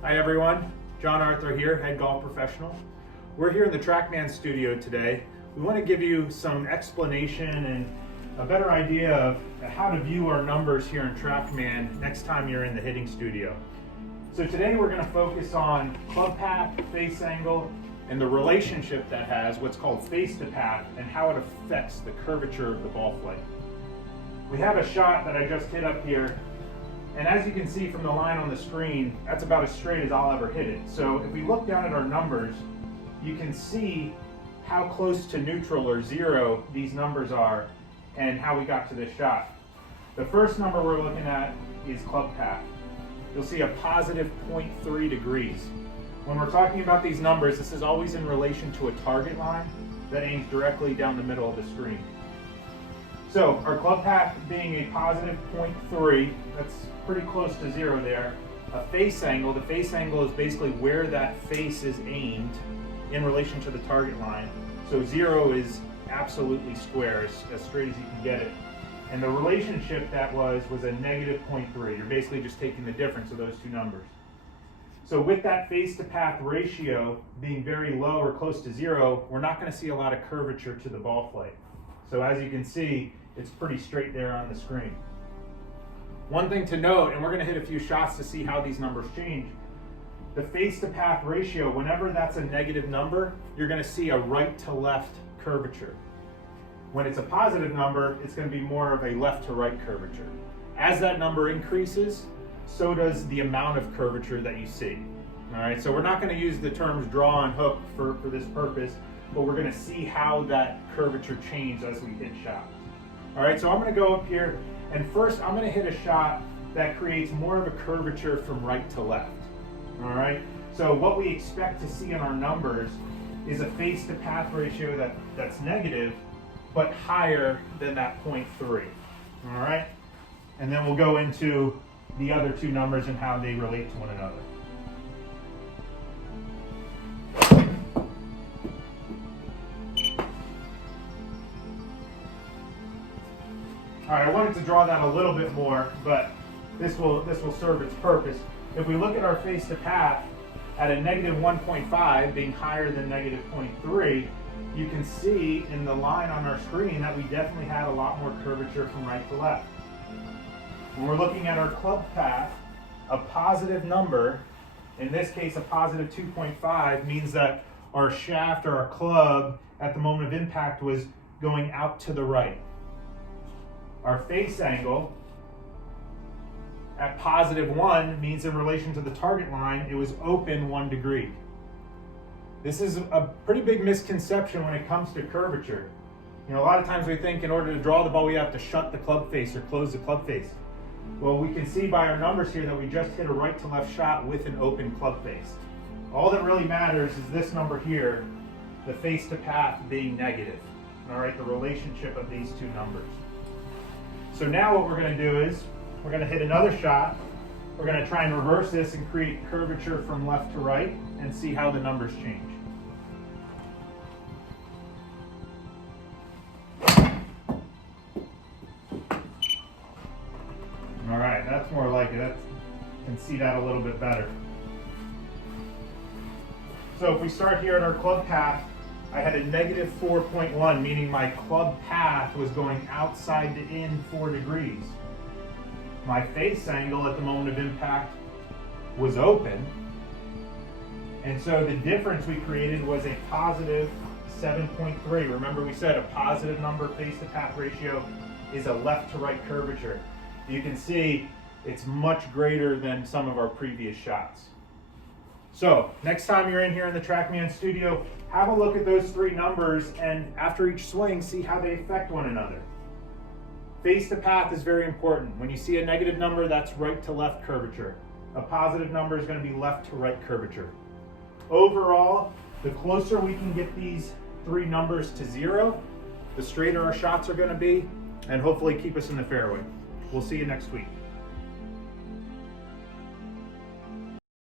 Hi everyone, Jon Arthur here, head golf professional. We're here in the Trackman studio today. We want to give you some explanation and a better idea of how to view our numbers here in Trackman next time you're in the hitting studio. So today we're going to focus on club path, face angle, and the relationship that has what's called face to path and how it affects the curvature of the ball flight. We have a shot that I just hit up here, and as you can see from the line on the screen, that's about as straight as I'll ever hit it. So if we look down at our numbers, you can see how close to neutral or zero these numbers are and how we got to this shot. The first number we're looking at is club path. You'll see a positive 0.3 degrees. When we're talking about these numbers, this is always in relation to a target line that aims directly down the middle of the screen. So our club path being a positive 0.3, that's pretty close to zero there. A face angle, the face angle is basically where that face is aimed in relation to the target line. So zero is absolutely square, as straight as you can get it. And the relationship that was a negative 0.3. You're basically just taking the difference of those two numbers. So with that face to path ratio being very low or close to zero, we're not going to see a lot of curvature to the ball flight. So as you can see, it's pretty straight there on the screen. One thing to note, and we're going to hit a few shots to see how these numbers change, the face to path ratio, whenever that's a negative number, you're going to see a right to left curvature. When it's a positive number, it's going to be more of a left to right curvature. As that number increases, so does the amount of curvature that you see. All right, so we're not going to use the terms draw and hook for this purpose, but we're going to see how that curvature changes as we hit shots. All right, so I'm going to go up here, and first I'm going to hit a shot that creates more of a curvature from right to left. All right, so what we expect to see in our numbers is a face to path ratio that's negative, but higher than that 0.3. All right, and then we'll go into the other two numbers and how they relate to one another. All right, I wanted to draw that a little bit more, but this will serve its purpose. If we look at our face to path at a negative 1.5 being higher than negative 0.3, you can see in the line on our screen that we definitely had a lot more curvature from right to left. When we're looking at our club path, a positive number, in this case a positive 2.5, means that our shaft or our club at the moment of impact was going out to the right. Our face angle at positive 1 means in relation to the target line, it was open 1 degree. This is a pretty big misconception when it comes to curvature. You know, a lot of times we think in order to draw the ball, we have to shut the club face or close the club face. Well, we can see by our numbers here that we just hit a right to left shot with an open club face. All that really matters is this number here, the face to path being negative. All right, the relationship of these two numbers. So now what we're going to do is we're going to hit another shot. We're going to try and reverse this and create curvature from left to right and see how the numbers change. All right, that's more like it. You can see that a little bit better. So if we start here at our club path, I had a negative 4.1, meaning my club path was going outside to in 4 degrees. My face angle at the moment of impact was open. And so the difference we created was a positive 7.3. Remember we said a positive number face to path ratio is a left to right curvature. You can see it's much greater than some of our previous shots. So next time you're in here in the Trackman studio, have a look at those three numbers and after each swing, see how they affect one another. Face to path is very important. When you see a negative number, that's right to left curvature. A positive number is going to be left to right curvature. Overall, the closer we can get these three numbers to zero, the straighter our shots are going to be and hopefully keep us in the fairway. We'll see you next week.